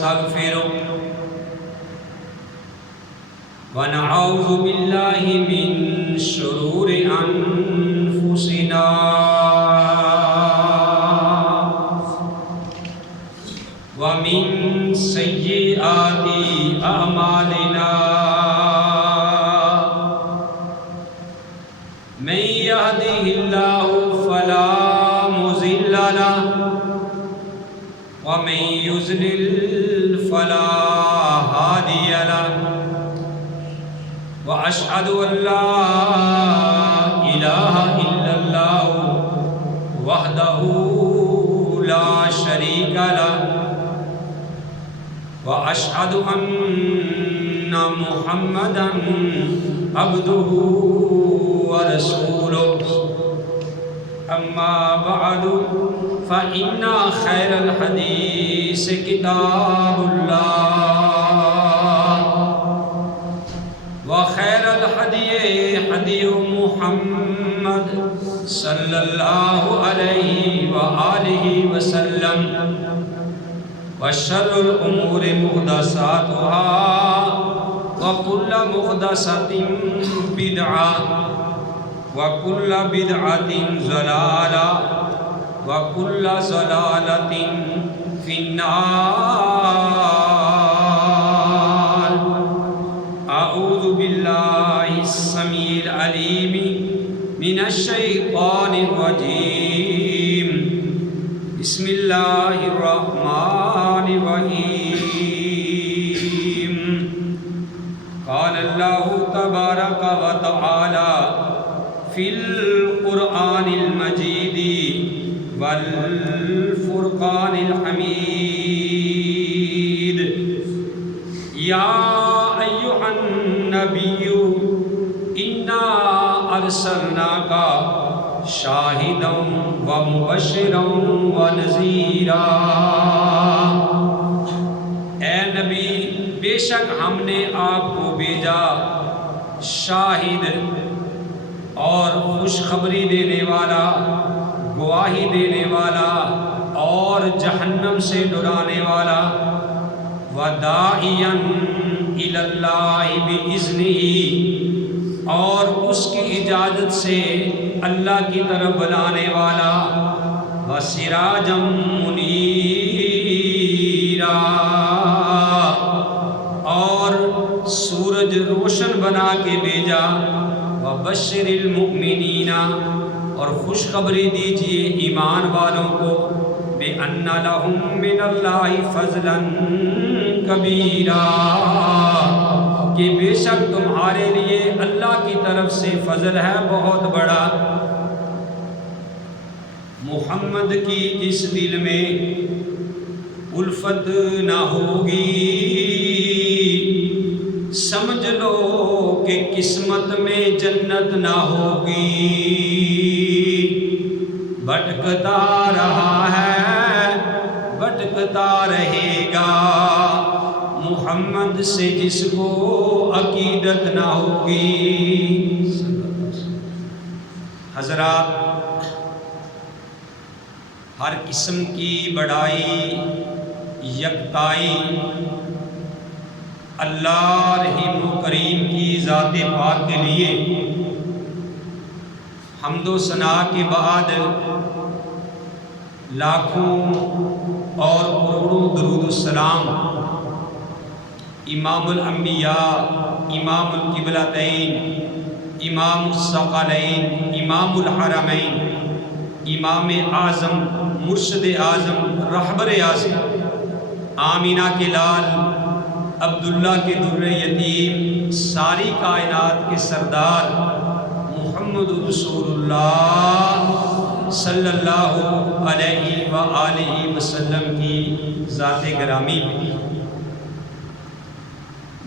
ونستغفره ونعوذ بالله من شرور أنفسنا ومن سيئات أعمالنا من يهده الله فلا مضل له ومن يضلل فلا هادي له وأشهد أن لا إله إلا الله وحده لا شريك له وأشهد أن محمدا عبده ورسوله أما بعد فإن خير الحديث كتاب الله وخير الهدي هدي محمد صلى الله عليه وآله وسلم وشر الأمور محدثاتها وكل محدثة بدعة وكل بدعة ضلالة وكل ضلالة في النار. أعوذ بالله السميع العليم من الشيطان الرجيم. بسم الله الرحمن الرحيم. قال الله تبارك وتعالى في القرآن المجيد والفرقان الحميد. يا أيها النبي إنا أرسلناك شاهدا ومبشرا ونذيرا. اے نبی، بے شک ہم نے آپ کو بھیجا شاہد اور خوشخبری دینے والا، گواہی دینے والا اور جہنم سے ڈرانے والا. وَدَاعِيًا إِلَى اللَّهِ بِإِذْنِهِ، اور اس کی اجازت سے اللہ کی طرف بلانے والا. وَسِرَاجًا مُنِيرًا، اور سورج روشن بنا کے بھیجا. وَبَشِّرِ الْمُؤْمِنِينَ، اور خوشخبری دیجئے ایمان والوں کو. بِأَنَّ لَهُم مِّنَ اللَّهِ فَضْلًا کبیرا، کہ بے شک تمہارے لیے اللہ کی طرف سے فضل ہے بہت بڑا. محمد کی جس دل میں الفت نہ ہوگی، سمجھ لو کہ قسمت میں جنت نہ ہوگی. بھٹکتا رہا ہے، بھٹکتا رہے گا محمد سے جس کو عقیدت نہ ہوگی. حضرات، ہر قسم کی بڑائی، یکتائی اللہ رحیم و کریم کی ذات پاک کے لیے. حمد و ثنا کے بعد لاکھوں اور کروڑوں درود السلام امام الانبیاء، امام القبلتین، امام الثقلین، امام الحرمین، امام اعظم، مرشد اعظم، رہبر اعظم، آمینہ کے لال، عبداللہ کے در یتیم، ساری کائنات کے سردار محمد رسول اللہ صلی اللہ علیہ وآلہ وسلم کی ذات گرامی میں.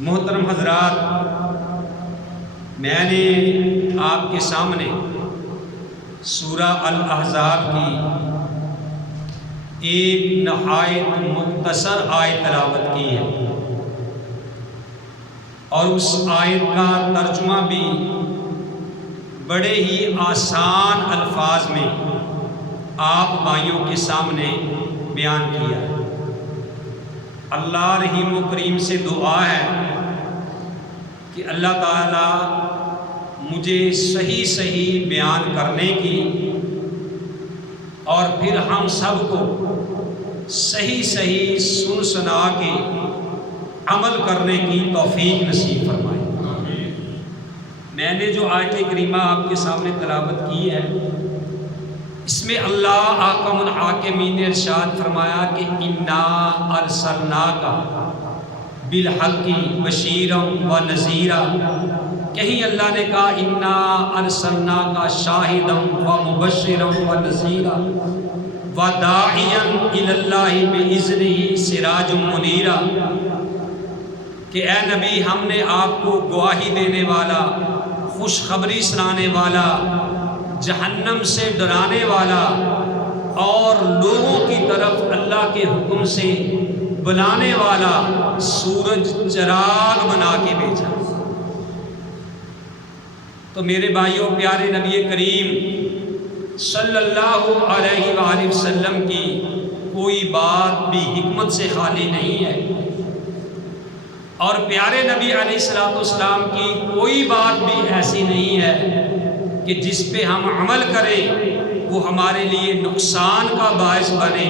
محترم حضرات، میں نے آپ کے سامنے سورہ الاحزاب کی ایک نہایت مختصر آیت تلاوت کی ہے، اور اس آیت کا ترجمہ بھی بڑے ہی آسان الفاظ میں آپ بھائیوں کے سامنے بیان کیا ہے. اللہ رحیم و کریم سے دعا ہے کہ اللہ تعالیٰ مجھے صحیح صحیح بیان کرنے کی اور پھر ہم سب کو صحیح صحیح سن سنا کے عمل کرنے کی توفیق نصیب فرمائے۔ میں نے جو آیت کریمہ آپ کے سامنے تلاوت کی ہے، اس میں اللہ احکم الحاکمین نے ارشاد فرمایا کہ انا ارسلناک بالحق بشیرا و نذیرا، کہیں اللہ نے کہا انا ارسلناک شاہدا و مبشرا و نذیرا و داعیا الی اللہ باذنہ سراجا منیرا، کہ اے نبی ہم نے آپ کو گواہی دینے والا، خوشخبری سنانے والا، جہنم سے ڈرانے والا اور لوگوں کی طرف اللہ کے حکم سے بلانے والا سورج چراغ بنا کے بھیجا۔ تو میرے بھائیوں، پیارے نبی کریم صلی اللہ علیہ وآلہ وسلم کی کوئی بات بھی حکمت سے خالی نہیں ہے، اور پیارے نبی علیہ الصلوۃ والسلام کی کوئی بات بھی ایسی نہیں ہے کہ جس پہ ہم عمل کریں وہ ہمارے لیے نقصان کا باعث بنے،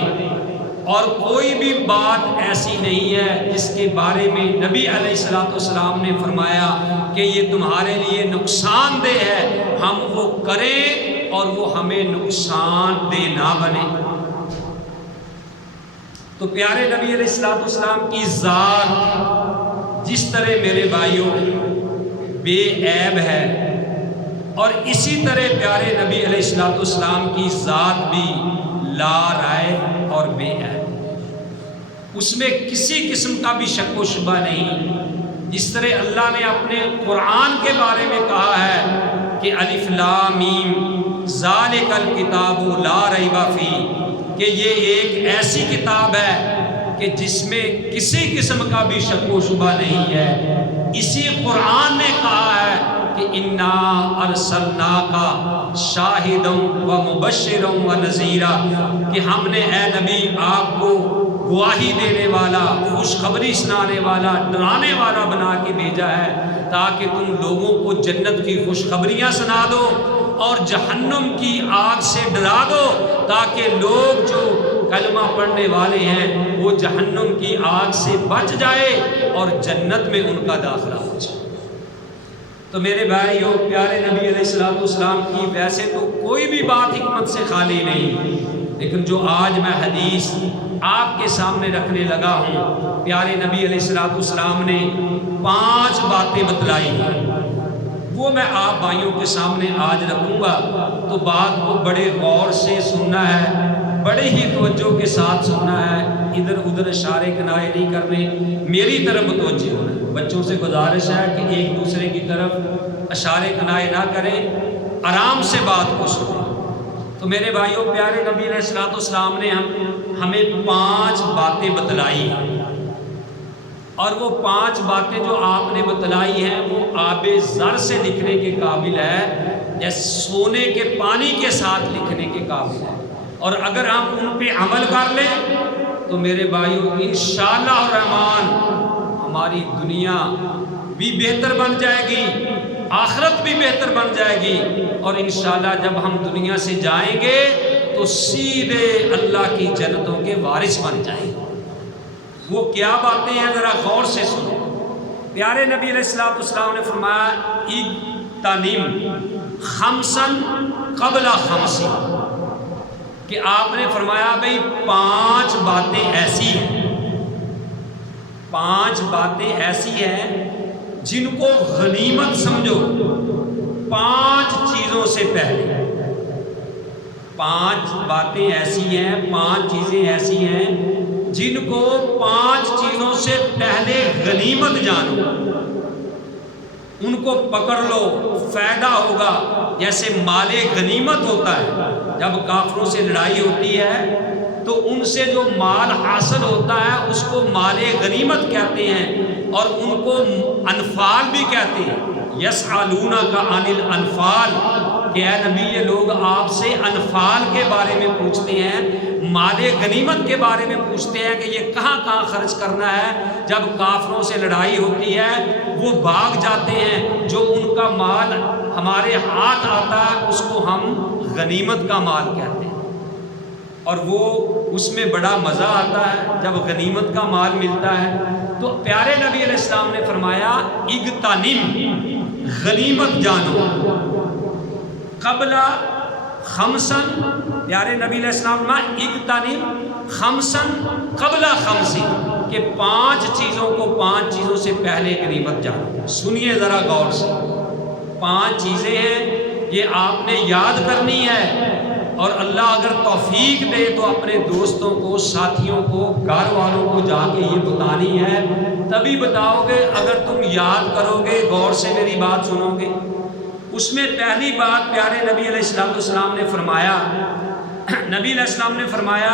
اور کوئی بھی بات ایسی نہیں ہے جس کے بارے میں نبی علیہ الصلوۃ والسلام نے فرمایا کہ یہ تمہارے لیے نقصان دہ ہے، ہم وہ کریں اور وہ ہمیں نقصان دہ نہ بنے۔ تو پیارے نبی علیہ الصلوۃ والسلام کی ذات جس طرح میرے بھائیوں بے عیب ہے، اور اسی طرح پیارے نبی علیہ الصلوۃ والسلام کی ذات بھی لا رائب اور بے عیب، اس میں کسی قسم کا بھی شک و شبہ نہیں۔ جس طرح اللہ نے اپنے قرآن کے بارے میں کہا ہے کہ الف لام میم ذالک الکتاب لا ریب فیہ، کہ یہ ایک ایسی کتاب ہے کہ جس میں کسی قسم کا بھی شک و شبہ نہیں ہے۔ اسی قرآن نے کہا ہے کہ انا ارسلناک شاہدا و مبشرا و نذیرا، کہ ہم نے اے نبی آپ کو گواہی دینے والا، خوشخبری سنانے والا، ڈرانے والا بنا کے بھیجا ہے تاکہ تم لوگوں کو جنت کی خوشخبریاں سنا دو اور جہنم کی آگ سے ڈرا دو، تاکہ لوگ جو کلمہ پڑھنے والے ہیں وہ جہنم کی آگ سے بچ جائے اور جنت میں ان کا داخلہ ہو جائے۔ تو میرے بھائیو، پیارے نبی علیہ الصلوۃ والسلام کی ویسے تو کوئی بھی بات حکمت سے خالی نہیں، لیکن جو آج میں حدیث آپ کے سامنے رکھنے لگا ہوں، پیارے نبی علیہ الصلوۃ والسلام نے 5 باتیں بتلائی ہیں، وہ میں آپ بھائیوں کے سامنے آج رکھوں گا۔ تو بات کو بڑے غور سے سننا ہے، بڑے ہی توجہ کے ساتھ سننا ہے، ادھر ادھر اشارے کنائے نہیں کرنے، میری طرف متوجہ ہونا ہے۔ بچوں سے گزارش ہے کہ ایک دوسرے کی طرف اشارے کنائے نہ کریں، آرام سے بات کو سنیں۔ تو میرے بھائیوں، پیارے نبی علیہ الصلوۃ والسلام نے ہمیں 5 باتیں بتلائی، اور وہ 5 باتیں جو آپ نے بتلائی ہیں وہ آب زر سے لکھنے کے قابل ہے، یا سونے کے پانی کے ساتھ لکھنے کے قابل ہے، اور اگر ہم ان پہ عمل کر لیں تو میرے بھائیوں انشاءاللہ الرحمن ہماری دنیا بھی بہتر بن جائے گی، آخرت بھی بہتر بن جائے گی، اور انشاءاللہ جب ہم دنیا سے جائیں گے تو سیدھے اللہ کی جنتوں کے وارث بن جائیں گے۔ وہ کیا باتیں ہیں ذرا غور سے سنو۔ پیارے نبی علیہ الصلوۃ والسلام نے فرمایا اغتنم خمسا قبل خمس، کہ آپ نے فرمایا بھئی 5 باتیں ایسی ہیں، 5 باتیں ایسی ہیں جن کو غنیمت سمجھو 5 چیزوں سے پہلے۔ 5 باتیں ایسی ہیں، 5 چیزیں ایسی ہیں جن کو 5 چیزوں سے پہلے غنیمت جانو، ان کو پکڑ لو، فائدہ ہوگا۔ جیسے مال غنیمت ہوتا ہے، جب کافروں سے لڑائی ہوتی ہے تو ان سے جو مال حاصل ہوتا ہے اس کو مال غنیمت کہتے ہیں، اور ان کو انفال بھی کہتے ہیں۔ یسألونک عن الانفال، کہ اے نبی یہ لوگ آپ سے انفال کے بارے میں پوچھتے ہیں، مال غنیمت کے بارے میں پوچھتے ہیں کہ یہ کہاں کہاں خرچ کرنا ہے. جب کافروں سے لڑائی ہوتی ہے وہ بھاگ جاتے ہیں، جو ان کا مال ہمارے ہاتھ آتا ہے اس کو ہم غنیمت کا مال کہتے ہیں، اور وہ اس میں بڑا مزہ آتا ہے جب غنیمت کا مال ملتا ہے. تو پیارے نبی علیہ السلام نے فرمایا اغتنم، غنیمت جانو، قبل خمسن، پیارے نبی علیہ السلام نے اغتنم خمسن قبل خمسن، کہ 5 چیزوں کو 5 چیزوں سے پہلے غنیمت جانو. سنیے ذرا غور سے، 5 چیزیں ہیں یہ آپ نے یاد کرنی ہے، اور اللہ اگر توفیق دے تو اپنے دوستوں کو، ساتھیوں کو، گھر والوں کو جا کے یہ بتانی ہے، تبھی بتاؤ گے اگر تم یاد کرو گے، غور سے میری بات سنو گے. اس میں پہلی بات پیارے نبی علیہ السلام نے فرمایا، نبی علیہ السلام نے فرمایا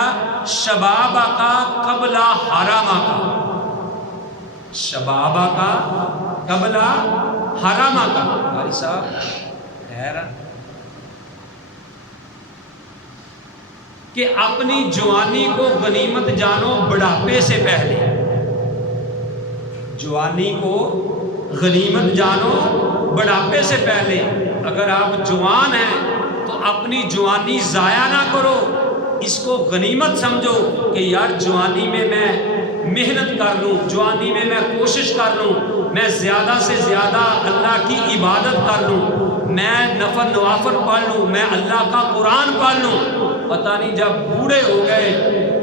شبابہ کا قبل حرامہ کا، شبابہ کا قبل حرامہ کا. بھائی صاحب خیر، کہ اپنی جوانی کو غنیمت جانو بڑھاپے سے پہلے. جوانی کو غنیمت جانو بڑھاپے سے پہلے. اگر آپ جوان ہیں تو اپنی جوانی ضائع نہ کرو، اس کو غنیمت سمجھو کہ یار جوانی میں محنت کر لوں، جوانی میں کوشش کر لوں، میں زیادہ سے زیادہ اللہ کی عبادت کر لوں، میں نفل نوافل پڑھ لوں، میں اللہ کا قرآن پڑھ لوں. پتہ نہیں جب بوڑھے ہو گئے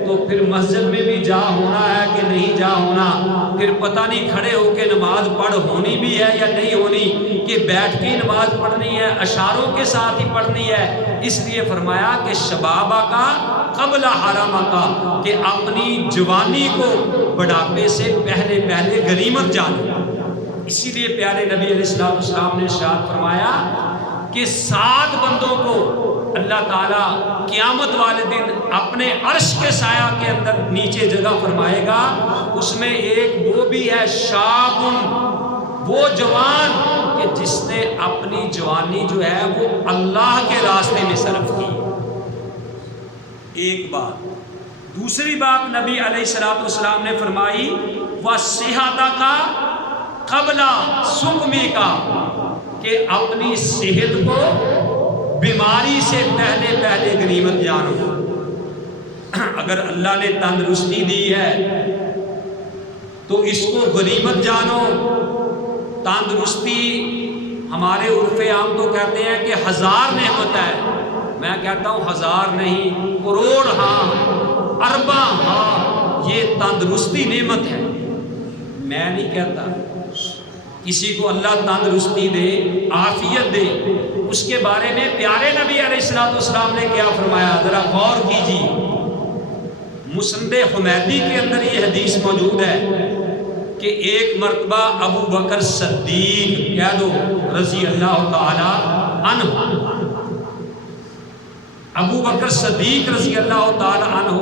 تو پھر مسجد میں بھی جا ہونا ہے کہ نہیں جا ہونا، پھر پتہ نہیں کھڑے ہو کے نماز پڑھ ہونی بھی ہے یا نہیں ہونی، کہ بیٹھ کے نماز پڑھنی ہے، اشاروں کے ساتھ ہی پڑھنی ہے. اس لیے فرمایا کہ شبابہ کا قبل حرامہ کا، کہ اپنی جوانی کو بڑھاپے سے پہلے پہلے غنیمت جانو. اسی لیے پیارے نبی علیہ السلام نے ارشاد فرمایا کہ 7 بندوں کو اللہ تعالیٰ قیامت والے دن اپنے عرش کے سایہ کے اندر نیچے جگہ فرمائے گا. اس میں ایک وہ بھی ہے شاب، وہ جوان کہ جس نے اپنی جوانی جو ہے وہ اللہ کے راستے میں صرف کی. ایک بات. دوسری بات نبی علیہ السلام نے فرمائی وَصِحَتَ کا قبل سقمی کا، کہ اپنی صحت کو بیماری سے پہلے پہلے غنیمت جانو. اگر اللہ نے تندرستی دی ہے تو اس کو غنیمت جانو. تندرستی ہمارے عرف عام تو کہتے ہیں کہ 1000 نعمت ہے، میں کہتا ہوں 1000 نہیں، کروڑ ہاں، ارباں ہاں، یہ تندرستی نعمت ہے. میں نہیں کہتا، کسی کو اللہ تندرستی دے، عافیت دے، اس کے بارے میں پیارے نبی علیہ السلام نے کیا فرمایا، ذرا غور کیجیے. مسند حمیدی کے اندر یہ حدیث موجود ہے کہ ایک مرتبہ ابو بکر صدیق کہہ دو رضی اللہ تعالی عنہ، ابو بکر صدیق رضی اللہ تعالی عنہ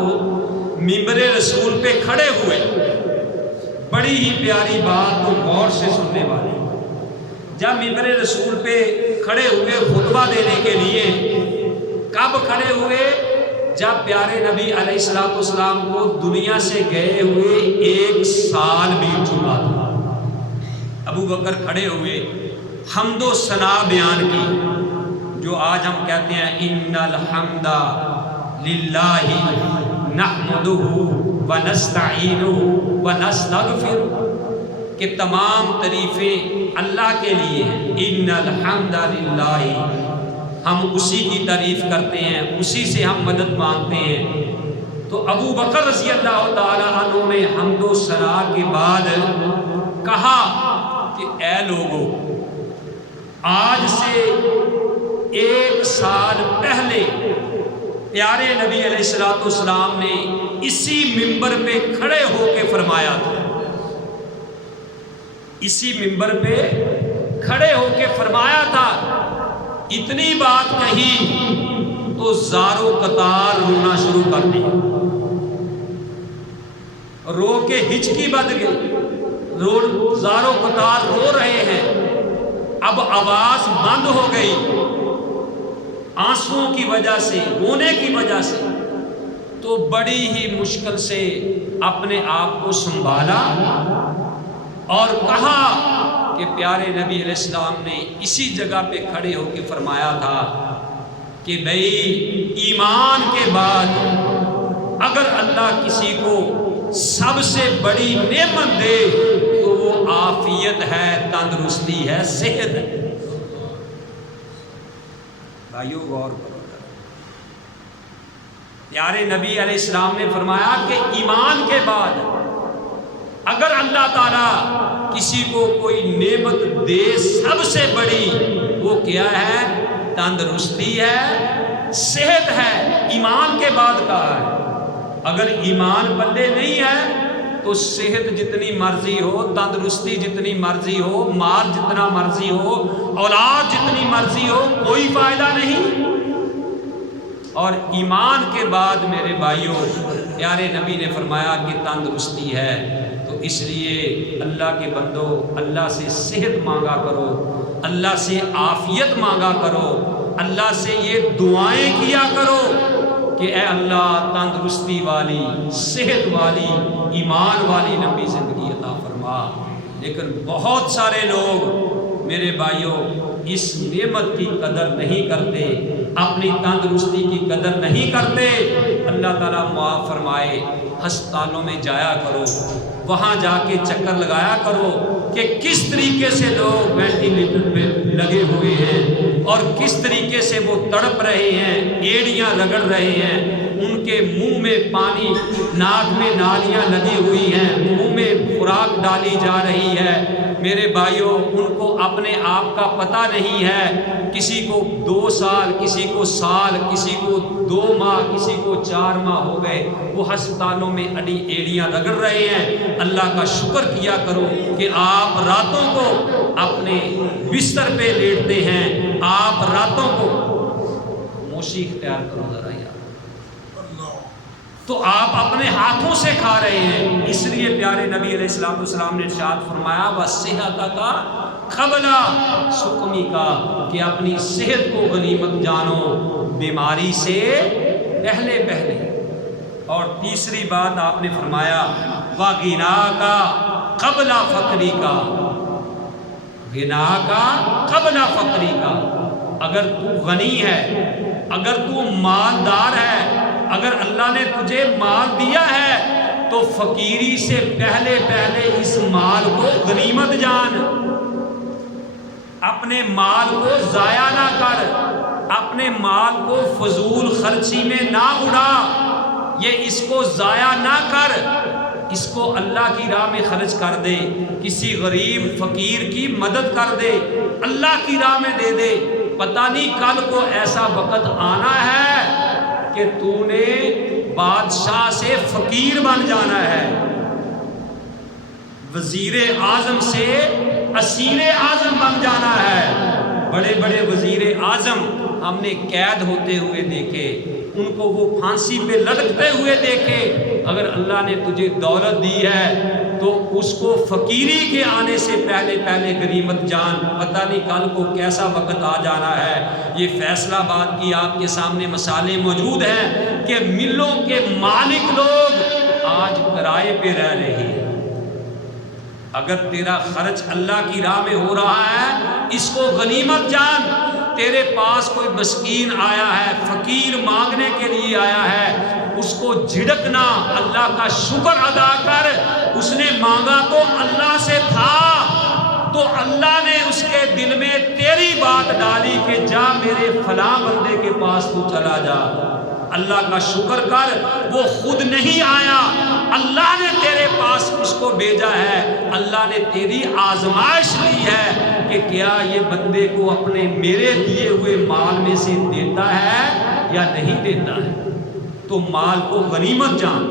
منبر رسول پہ کھڑے ہوئے. بڑی ہی پیاری بات، تو غور سے سننے والی. جب منبر رسول پہ کھڑے ہوئے خطبہ دینے کے لیے، کب کھڑے ہوئے؟ جب پیارے نبی علیہ السلام کو دنیا سے گئے ہوئے 1 سال بیت چکا تھا. ابو بکر کھڑے ہوئے، حمد و ثنا بیان کی، جو آج ہم کہتے ہیں ان الحمد للہ نحمدہ ونستعینہ ونستغفرہ، کہ تمام تعریفیں اللہ کے لیے ہیں. ان الحمد للہ، ہم اسی کی تعریف کرتے ہیں، اسی سے ہم مدد مانگتے ہیں. تو ابو بکر رضی اللہ تعالی عنہ نے حمد و ثنا کے بعد کہا کہ اے لوگو، آج سے 1 سال پہلے پیارے نبی علیہ السلام نے اسی منبر پہ کھڑے ہو کے فرمایا تھا، اسی منبر پہ کھڑے ہو کے فرمایا تھا. اتنی بات کہی تو زارو قطار رونا شروع کر دی، رو کے ہچکی بد گئی، زارو قطار رو رہے ہیں. اب آواز بند ہو گئی آنسوؤں کی وجہ سے، رونے کی وجہ سے. تو بڑی ہی مشکل سے اپنے آپ کو سنبھالا اور کہا کہ پیارے نبی علیہ السلام نے اسی جگہ پہ کھڑے ہو کے فرمایا تھا کہ بھئی ایمان کے بعد اگر اللہ کسی کو سب سے بڑی نعمت دے تو وہ عافیت ہے، تندرستی ہے، صحت ہے۔ بھائیو غور کرو، پیارے نبی علیہ السلام نے فرمایا کہ ایمان کے بعد اگر اللہ تعالیٰ کسی کو کوئی نعمت دے سب سے بڑی، وہ کیا ہے؟ تندرستی ہے، صحت ہے۔ ایمان کے بعد کہا ہے۔ اگر ایمان پلے نہیں ہے تو صحت جتنی مرضی ہو، تندرستی جتنی مرضی ہو، مال جتنا مرضی ہو، اولاد جتنی مرضی ہو، کوئی فائدہ نہیں۔ اور ایمان کے بعد میرے بھائیوں پیارے نبی نے فرمایا کہ تندرستی ہے۔ تو اس لیے اللہ کے بندو اللہ سے صحت مانگا کرو، اللہ سے عافیت مانگا کرو، اللہ سے یہ دعائیں کیا کرو کہ اے اللہ تندرستی والی، صحت والی، ایمان والی لمبی زندگی عطا فرما۔ لیکن بہت سارے لوگ میرے بھائیوں اس نعمت کی قدر نہیں کرتے، اپنی تندرستی کی قدر نہیں کرتے۔ اللہ تعالیٰ معاف فرمائے، ہسپتالوں میں جایا کرو، وہاں جا کے چکر لگایا کرو کہ کس طریقے سے لوگ وینٹیلیٹر پہ لگے ہوئے ہیں اور کس طریقے سے وہ تڑپ رہے ہیں، ایڑیاں رگڑ رہے ہیں، ان کے منہ میں پانی، ناک میں نالیاں لگی ہوئی ہیں، منہ میں خوراک ڈالی جا رہی ہے۔ میرے بھائیوں ان کو اپنے آپ کا پتہ نہیں ہے، کسی کو 2 سال، کسی کو سال، کسی کو 2 ماہ، کسی کو 4 ماہ ہو گئے، وہ ہسپتالوں میں اڑی ایڑیاں رگڑ رہے ہیں۔ اللہ کا شکر کیا کرو کہ آپ راتوں کو اپنے بستر پہ لیٹتے ہیں، آپ راتوں کو خاموشی اختیار کرو ذرا یار، تو آپ اپنے ہاتھوں سے کھا رہے ہیں۔ اس لیے پیارے نبی علیہ السلام نے ارشاد فرمایا وَالصِّحَةَ قَبْلَ سُقْمِكَ، کہ اپنی صحت کو غنیمت جانو بیماری سے پہلے پہلے۔ اور تیسری بات آپ نے فرمایا وَغِنَاكَ قَبْلَ فَقْرِكَ، غِنَاكَ قَبْلَ فَقْرِكَ، اگر تو غنی ہے، اگر تو مالدار ہے، اگر اللہ نے تجھے مال دیا ہے تو فقیری سے پہلے پہلے اس مال کو غنیمت جان، اپنے مال کو ضائع نہ کر، اپنے مال کو فضول خرچی میں نہ اڑا، یہ اس کو ضائع نہ کر، اس کو اللہ کی راہ میں خرچ کر دے، کسی غریب فقیر کی مدد کر دے، اللہ کی راہ میں دے دے۔ پتہ نہیں کل کو ایسا وقت آنا ہے کہ تو نے بادشاہ سے فقیر بن جانا ہے، وزیر اعظم سے اسیر اعظم بن جانا ہے۔ بڑے بڑے وزیر اعظم ہم نے قید ہوتے ہوئے دیکھے، ان کو وہ پھانسی پہ لٹکتے ہوئے دیکھے۔ اگر اللہ نے تجھے دولت دی ہے تو اس کو فقیری کے آنے سے پہلے پہلے غنیمت جان، پتہ نہیں کل کو کیسا وقت آ جانا ہے۔ یہ فیصلہ آباد کی آپ کے سامنے مثالیں موجود ہیں کہ ملوں کے مالک لوگ آج کرائے پہ رہ رہے ہیں۔ اگر تیرا خرچ اللہ کی راہ میں ہو رہا ہے اس کو غنیمت جان۔ تیرے پاس کوئی مسکین آیا ہے، فقیر مانگنے کے لیے آیا ہے، اس کو جھڑکنا، اللہ کا شکر ادا کر، اس نے مانگا تو اللہ سے تھا، تو اللہ نے اس کے دل میں تیری بات ڈالی کہ جا میرے فلاں بندے کے پاس تو چلا جا، اللہ کا شکر کر۔ وہ خود نہیں آیا، اللہ نے تیرے پاس اس کو بھیجا ہے، اللہ نے تیری آزمائش لی ہے کہ کیا یہ بندے کو اپنے میرے دیے ہوئے مال میں سے دیتا ہے یا نہیں دیتا ہے۔ تو مال کو غنیمت جان۔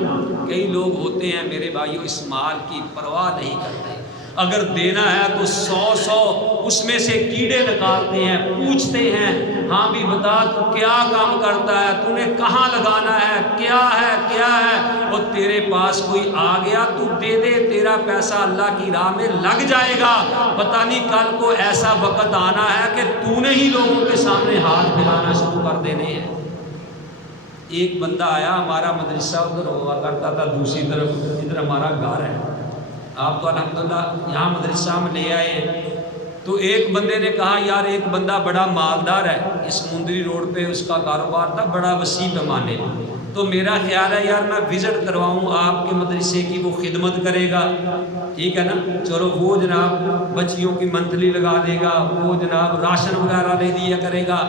کئی لوگ ہوتے ہیں میرے بھائیوں اس مال کی پرواہ نہیں کرتے، اگر دینا ہے تو 100 اس میں سے کیڑے نکالتے ہیں، پوچھتے ہیں ہاں بھی بتا تو کیا کام کرتا ہے، تو نے کہاں لگانا ہے، کیا ہے، اور تیرے پاس کوئی آ گیا تو دے دے، تیرا پیسہ اللہ کی راہ میں لگ جائے گا۔ پتہ نہیں کل کو ایسا وقت آنا ہے کہ تو نے ہی لوگوں کے سامنے ہاتھ پھیلانا شروع کر دینے ہیں۔ ایک بندہ آیا، ہمارا مدرسہ ادھر ہوا کرتا تھا دوسری طرف، ادھر ہمارا گھر ہے، آپ تو الحمدللہ یہاں مدرسہ میں لے آئے ہیں۔ تو ایک بندے نے کہا یار ایک بندہ بڑا مالدار ہے، اس مندری روڈ پہ اس کا کاروبار تھا بڑا وسیع پیمانے، تو میرا خیال ہے یار میں وزٹ کرواؤں آپ کے مدرسے کی، وہ خدمت کرے گا، ٹھیک ہے نا، چلو وہ جناب بچیوں کی منتھلی لگا دے گا، وہ جناب راشن وغیرہ لے دیا کرے گا،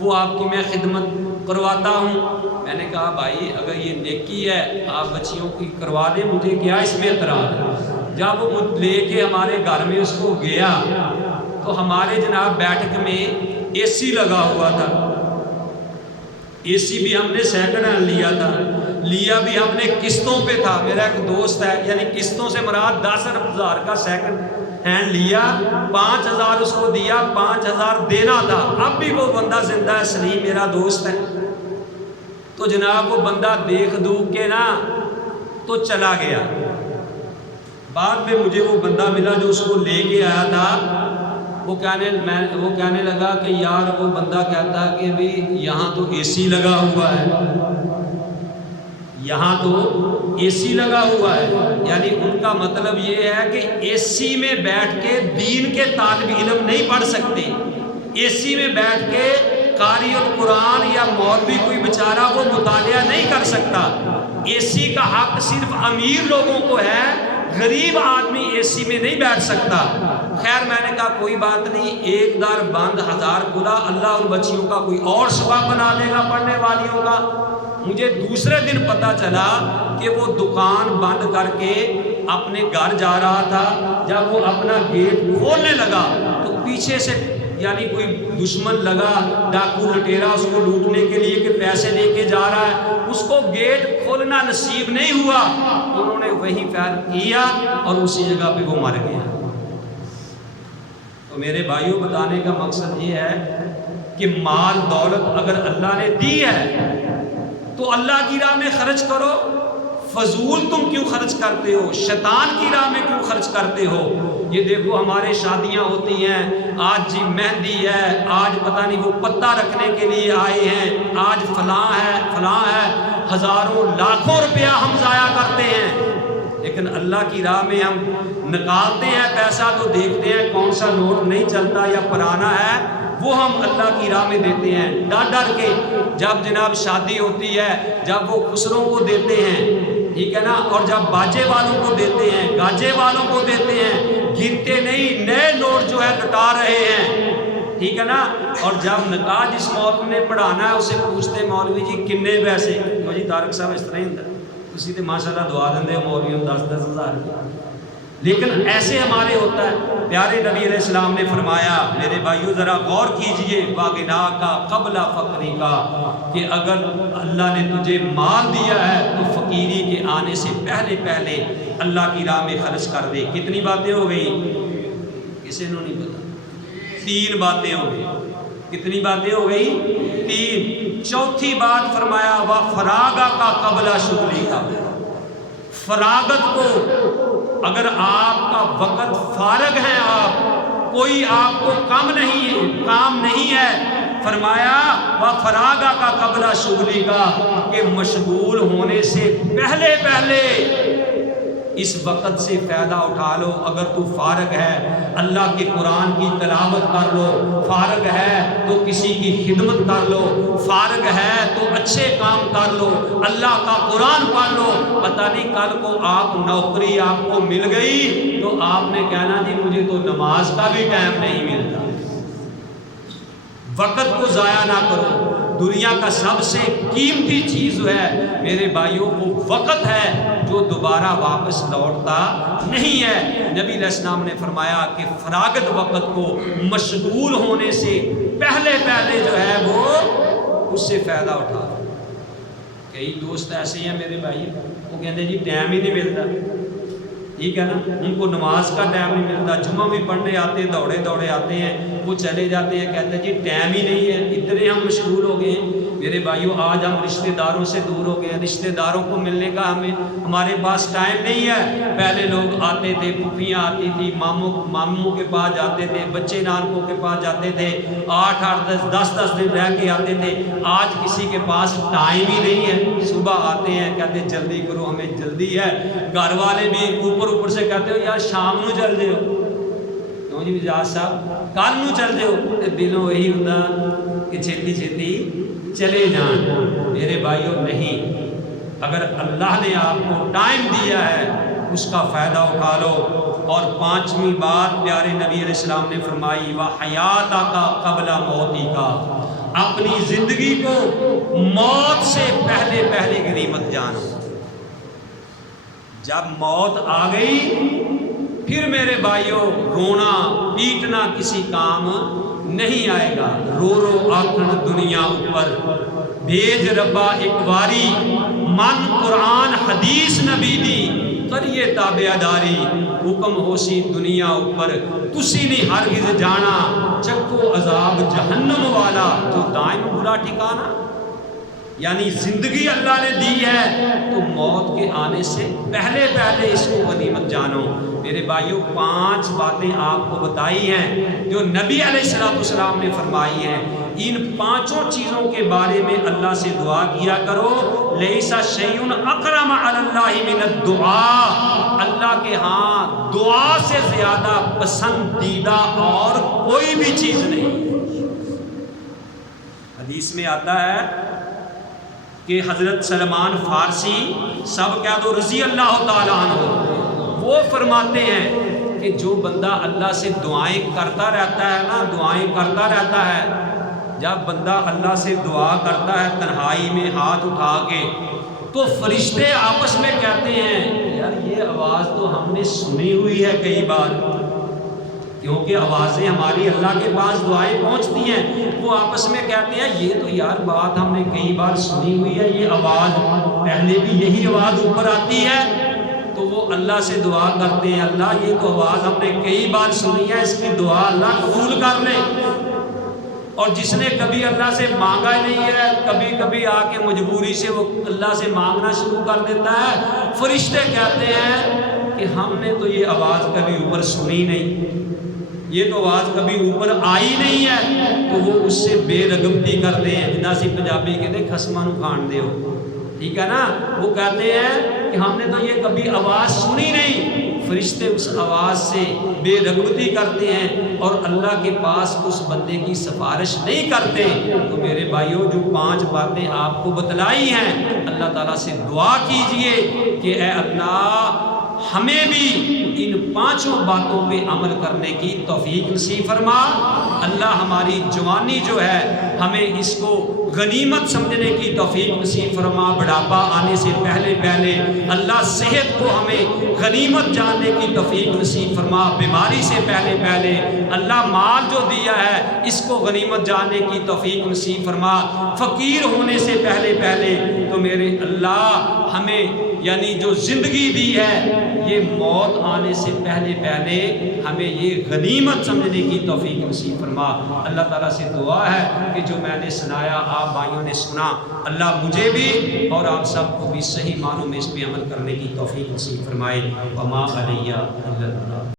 وہ آپ کی میں خدمت کرواتا ہوں۔ میں نے کہا بھائی اگر یہ نیکی ہے آپ بچیوں کی کروا دیں، مجھے کیا اس میں اعتراض ہے۔ جب وہ لے کے ہمارے گھر میں اس کو گیا تو ہمارے جناب بیٹھک میں اے سی لگا ہوا تھا، اے سی بھی ہم نے سیکنڈ ہینڈ لیا تھا، لیا بھی ہم نے قسطوں پہ تھا۔ میرا ایک دوست ہے، یعنی قسطوں سے مراد 10,000 کا سیکنڈ ہینڈ لیا، 5,000 اس کو دیا، 5,000 دینا تھا۔ اب بھی وہ بندہ زندہ ہے، سلیم میرا دوست ہے۔ تو جناب وہ بندہ دیکھ دوکھ کے نا تو چلا گیا۔ بعد میں مجھے وہ بندہ ملا جو اس کو لے کے آیا تھا، وہ کہنے لگا کہ یار وہ بندہ کہتا ہے کہ بھی یہاں تو اے سی لگا ہوا ہے، یہاں تو اے سی لگا ہوا ہے، یعنی ان کا مطلب یہ ہے کہ اے سی میں بیٹھ کے دین کے طالب علم نہیں پڑھ سکتے، اے سی میں بیٹھ کے قاری القرآن یا مولوی کوئی بیچارہ وہ مطالعہ نہیں کر سکتا۔ اے سی کا حق صرف امیر لوگوں کو ہے، غریب آدمی اے سی میں نہیں بیٹھ سکتا۔ خیر میں نے کہا کوئی بات نہیں، ایک در بند 1000 کھلا، اللہ ان بچیوں کا کوئی اور شعبہ بنا دے گا پڑھنے والیوں کا۔ مجھے دوسرے دن پتا چلا کہ وہ دکان بند کر کے اپنے گھر جا رہا تھا، جب وہ اپنا گیٹ کھولنے لگا تو پیچھے سے یعنی کوئی دشمن لگا، ڈاکو لٹیرا اس کو لوٹنے کے لیے کہ پیسے لے کے جا رہا ہے، اس کو گیٹ کھولنا نصیب نہیں ہوا، انہوں نے وہی فعل کیا اور اسی جگہ پہ وہ مر گیا۔ تو میرے بھائیوں بتانے کا مقصد یہ ہے کہ مال دولت اگر اللہ نے دی ہے تو اللہ کی راہ میں خرچ کرو، فضول تم کیوں خرچ کرتے ہو، شیطان کی راہ میں کیوں خرچ کرتے ہو؟ یہ دیکھو ہمارے شادیاں ہوتی ہیں، آج جی مہندی ہے، آج پتہ نہیں وہ پتہ رکھنے کے لیے آئے ہیں، آج فلاں ہے فلاں ہے، ہزاروں لاکھوں روپیہ ہم ضائع کرتے ہیں، لیکن اللہ کی راہ میں ہم نکالتے ہیں پیسہ تو دیکھتے ہیں کون سا نوٹ نہیں چلتا یا پرانا ہے، وہ ہم اللہ کی راہ میں دیتے ہیں ڈر ڈر کے۔ جب جناب شادی ہوتی ہے، جب وہ خسروں کو دیتے ہیں، ٹھیک ہے نا، اور جب باجے والوں کو دیتے ہیں، گاجے والوں کو دیتے ہیں، گنتے نہیں نئے نوٹ جو ہے لٹا رہے ہیں، ٹھیک ہے نا، اور جب نکاح جس مولوی نے پڑھانا ہے اسے پوچھتے مولوی جی کنے پیسے، وہ جی طارق صاحب اس طرح ہی ہوتا ہے، اسی تے ماشاءاللہ دعا دیں مولوی 10-10 ہزار کی، لیکن ایسے ہمارے ہوتا ہے۔ پیارے نبی علیہ السلام نے فرمایا، میرے بھائیو ذرا غور کیجئے، واغنا کا قبل فقری کا، کہ اگر اللہ نے تجھے مال دیا ہے تو فقیری کے آنے سے پہلے پہلے اللہ کی راہ میں خرچ کر دے۔ کتنی باتیں ہو گئی؟ کسی نے نہیں پتا، 3 باتیں ہو گئی۔ کتنی باتیں ہو گئی؟ 3۔ چوتھی بات فرمایا وَفَرَاغَ کا قبل شغلی کا، فراغت کو، اگر آپ کا وقت فارغ ہے، آپ کوئی آپ کو کام نہیں ہے، فرمایا وَفَرَاغَ کا قبل شغلی کا، کہ مشغول ہونے سے پہلے پہلے اس وقت سے فائدہ اٹھا لو۔ اگر تو فارغ ہے اللہ کے قرآن کی تلاوت کر لو، فارغ ہے تو کسی کی خدمت کر لو، فارغ ہے تو اچھے کام کر لو، اللہ کا قرآن پڑھ لو۔ پتہ نہیں کل کو آپ نوکری آپ کو مل گئی تو آپ نے کہنا جی مجھے تو نماز کا بھی ٹائم نہیں ملتا۔ وقت کو ضائع نہ کرو۔ دنیا کا سب سے قیمتی چیز جو ہے میرے بھائیوں وہ وقت ہے جو دوبارہ واپس لوٹتا نہیں ہے۔ نبی علیہ السلام نے فرمایا کہ فراغت وقت کو مشغول ہونے سے پہلے پہلے جو ہے وہ اس سے فائدہ اٹھا۔ کئی دوست ایسے ہیں میرے بھائی، وہ کہتے ہیں جی ٹائم ہی نہیں ملتا، ٹھیک ہے نا، ان کو نماز کا ٹائم نہیں ملتا، جمعہ بھی پڑھنے آتے دوڑے دوڑے آتے ہیں، وہ چلے جاتے ہیں، کہتے ہیں جی ٹائم ہی نہیں ہے، اتنے ہم مشغول ہو گئے ہیں۔ میرے بھائیوں آج ہم رشتہ داروں سے دور ہو گئے، رشتہ داروں کو ملنے کا ہمارے پاس ٹائم نہیں ہے۔ پہلے لوگ آتے تھے، پھوپھیاں آتی تھی، ماموں کے پاس جاتے تھے، بچے نانکوں کے پاس جاتے تھے، 8-8 10 دن رہ کے آتے تھے۔ آج کسی کے پاس ٹائم ہی نہیں ہے، صبح آتے ہیں کہتے ہیں جلدی کرو ہمیں جلدی ہے، گھر والے بھی اوپر سے کہتے ہو یار شام نو چل جاؤ، کیوں جی مجاز صاحب کل نو چل جاؤ، دلوں یہی ہوتا کہ چھیتی چھیتی چلے جان۔ میرے بھائیوں نہیں، اگر اللہ نے آپ کو ٹائم دیا ہے اس کا فائدہ اٹھا لو۔ اور 5ویں بات پیارے نبی علیہ السلام نے فرمائی وَحَيَاتَكَ قَبْلَ مَوْتِكَ، اپنی زندگی کو موت سے پہلے پہلے غنیمت جانو۔ جب موت آ گئی پھر میرے بھائیوں رونا پیٹنا کسی کام نہیں آئے گا۔ رو رو آکھن دنیا اوپر بھیج ربا ایک واری، من قرآن حدیث نبی دی کریے تابعداری، حکم ہوسی دنیا اوپر تسی نہیں ہرگز جانا، چکو عذاب جہنم والا جو دائم برا ٹھکانا۔ یعنی زندگی اللہ نے دی ہے تو موت کے آنے سے پہلے پہلے اس کو غنیمت جانو۔ میرے بھائیوں 5 باتیں آپ کو بتائی ہیں جو نبی علیہ السلام نے فرمائی ہیں۔ ان 5 چیزوں کے بارے میں اللہ سے دعا کیا کرو۔ لیسا شیء اکرم علی اللہ من الدعاء، اللہ کے ہاں دعا سے زیادہ پسندیدہ اور کوئی بھی چیز نہیں۔ حدیث میں آتا ہے کہ حضرت سلمان فارسی سب کہہ دو رضی اللہ تعالیٰ عنہ، وہ فرماتے ہیں کہ جو بندہ اللہ سے دعائیں کرتا رہتا ہے نا، دعائیں کرتا رہتا ہے، جب بندہ اللہ سے دعا کرتا ہے تنہائی میں ہاتھ اٹھا کے، تو فرشتے آپس میں کہتے ہیں یار یہ آواز تو ہم نے سنی ہوئی ہے کئی بار، کیونکہ آوازیں ہماری اللہ کے پاس دعائیں پہنچتی ہیں۔ وہ آپس میں کہتے ہیں یہ تو یار بات ہم نے کئی بار سنی ہوئی ہے، یہ آواز پہلے بھی یہی آواز اوپر آتی ہے۔ تو وہ اللہ سے دعا کرتے ہیں اللہ یہ تو آواز ہم نے کئی بار سنی ہے، اس کی دعا اللہ قبول کر لے۔ اور جس نے کبھی اللہ سے مانگا نہیں ہے، کبھی کبھی آ کے مجبوری سے وہ اللہ سے مانگنا شروع کر دیتا ہے، فرشتے کہتے ہیں کہ ہم نے تو یہ آواز کبھی اوپر سنی نہیں، یہ تو آواز کبھی اوپر آئی نہیں ہے، تو وہ اس سے بے رغبتی کرتے ہیں، جنا سی پنجابی کہتے خسماں نو کھان دے ہو، ٹھیک ہے نا۔ وہ کہتے ہیں کہ ہم نے تو یہ کبھی آواز سنی نہیں، فرشتے اس آواز سے بے رغبتی کرتے ہیں اور اللہ کے پاس اس بندے کی سفارش نہیں کرتے۔ تو میرے بھائیوں جو 5 باتیں آپ کو بتلائی ہیں، اللہ تعالیٰ سے دعا کیجئے کہ اے اللہ ہمیں بھی ان 5 باتوں پہ عمل کرنے کی توفیق نصیب فرما۔ اللہ ہماری جوانی جو ہے ہمیں اس کو غنیمت سمجھنے کی توفیق نصیب فرما، بڑھاپا آنے سے پہلے پہلے اللہ صحت کو ہمیں غنیمت جاننے کی توفیق نصیب فرما، بیماری سے پہلے پہلے اللہ مال جو دیا ہے اس کو غنیمت جاننے کی توفیق نصیب فرما، فقیر ہونے سے پہلے پہلے تو میرے اللہ ہمیں یعنی جو زندگی دی ہے یہ موت آنے سے پہلے پہلے ہمیں یہ غنیمت سمجھنے کی توفیق نصیب فرما۔ اللہ تعالیٰ سے دعا ہے کہ جو میں نے سنایا آپ بھائیوں نے سنا، اللہ مجھے بھی اور آپ سب کو بھی صحیح معنوں میں اس پہ عمل کرنے کی توفیق نصیب فرمائے۔ وما علیہ الا البلاغ۔